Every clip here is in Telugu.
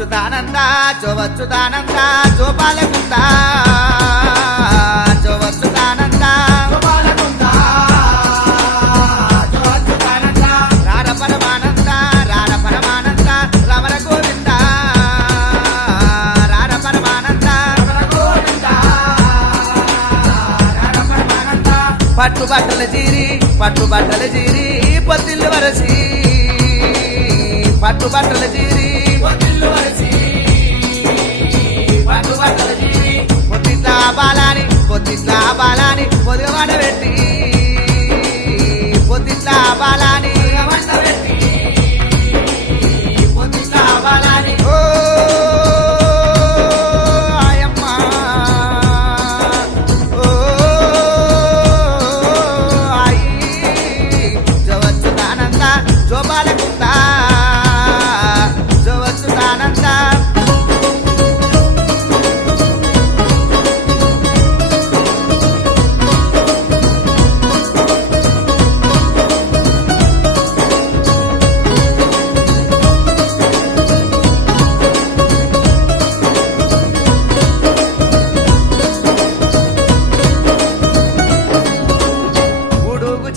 జోవచ్చుదానంద జోవచ్చుదానంద జోపాలకుంద జోవచ్చుదానంద రార పరమానంద రార పరమానంద రమణ గోవింద రార పరమానంద పట్టుబట్టల జీరి పొత్తిల్లు వరసి పట్టుబట్టల జీరి పొత్తిట్లా బాలాని పొదిగమండ పెట్టి పొత్తిట్లా బాలాని ఓ ఆయమ్మ ఓ ఆయి జోవచ్చుదానంద జోపాలకుంద జోవచ్చుదానంద ఉడుగు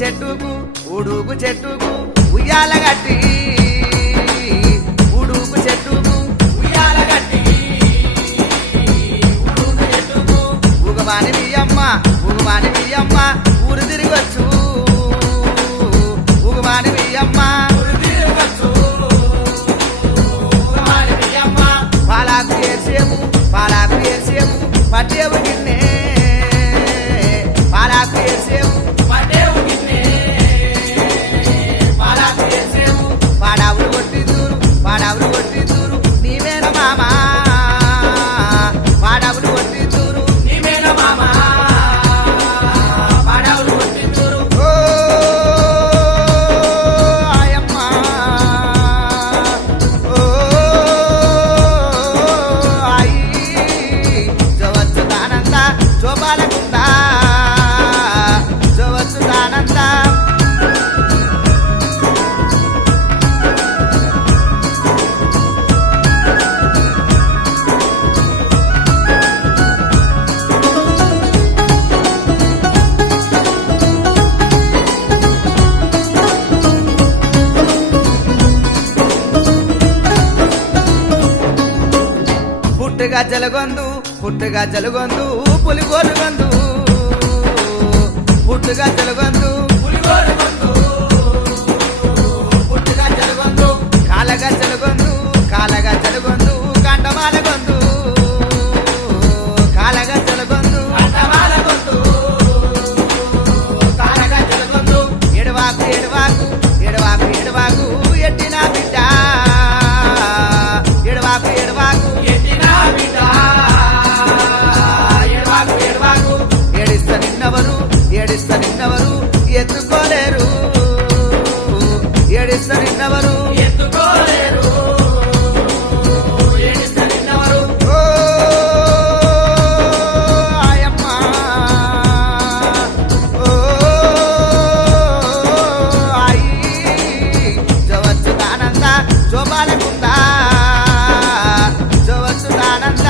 చెట్టుకు ఉయ్యాల గట్టి ఉడుగు చెట్టుకు ఉయ్యాల గట్టి ఉడుగు చెట్టుకు ఉగమాని బియ్యమ్మ ఊరు తిరిగొచ్చు ఉగమాని బియ్యమ్మ పాలాకు ఏసేము పట్టేవు గిన్నె పాలాకు ఏసేము పాడావులు కొట్టిందూరు నీవేన మామా పాడావులు కొట్టిందూరు నీవేన మామా పాడావులు కొట్టిందూరు ఓ ఆయమ్మ ఓ ఆయి జోవచ్చుదానంద జోపాలకుంద జోవచ్చుదానంద పుట్టుగా జలగొందు పులిగోలు గొందు పుట్టుగా జలగొందు పుట్టుగా జలగొందు కాలగా జలగొందు గంటమాల గొందు కాలగా జలగొందు కాలగా జలగొందు ఎడవాకు ఎట్టిన బిడ్డ ఎడవాకు ఏడిస్త నిన్నవరు ఎత్తుకోలేరు ఓ ఆయమ్మ ఓ ఆయి జోవచ్చుదానంద జోపాలకుంద జోవచ్చుదానంద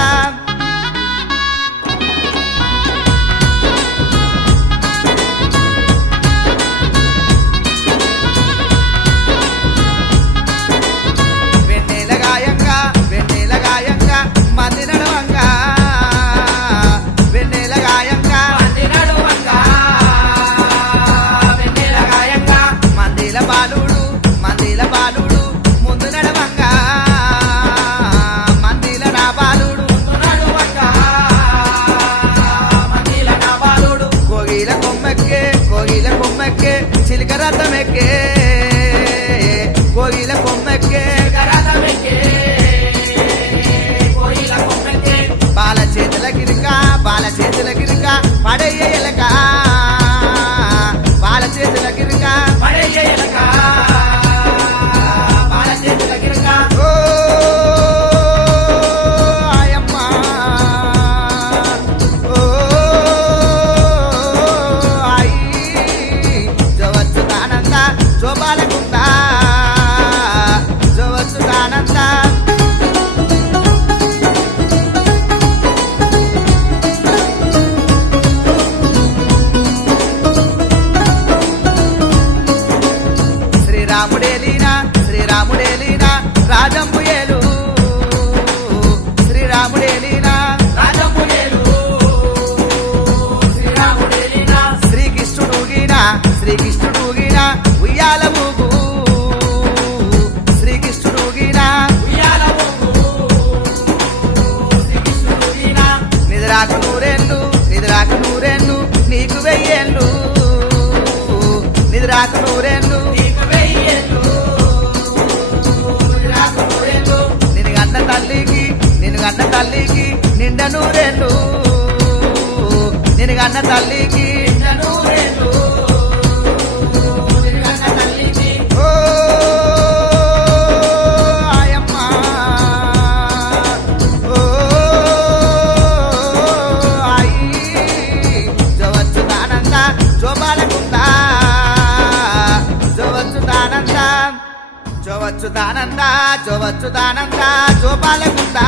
మంది నడవంగా వెన్నెల గాయంగా మందిల బాలుడు ముందు నడవంగా మందిల నా బాలుడు కోగిల కొమ్మెక్కే చిలిక రథమెక్కే కోగిల కొమ్మెక్కే బాల చేతుల గిరిక పడయ్య ఎలక బాల చేతుల గిరిక పడయ్య ఎలక ఓ ఆయమ్మ ఓ ఆయి జోవచ్చుదానంద జోపాలకుంద జోవచ్చుదానంద శ్రీరాముడేలినా శ్రీరాముడేలినా రాజంబు ఏలు శ్రీరాముడేలినా రాజంబులేలు శ్రీరాముడేలినా శ్రీకృష్ణుడుగినా శ్రీకృష్ణుడుగినా ఉయ్యాల ఊగు శ్రీకృష్ణుడుగినా ఉయ్యాల ఊగు శ్రీకృష్ణుడుగినా నిద్రాకు నూరేళ్ళు నిద్రాకు నూరేళ్ళు నీకు వెయ్యేళ్ళు నిద్రాకు నూరేళ్ళు నీకు వెయ్యేళ్ళు నిద్రాకు నూరేళ్ళు నిన్ను గన్న తల్లికి నిండ నూరేళ్ళు నిన్ను గన్న తల్లికి నిండ నూరేళ్ళు నిన్ను గన్న తల్లికి ఓ ఆయమ్మ ఓ ఆయి జవచ్చుతానంద జోపాలకుందా జవచ్చుతానంద జోపాలకుందా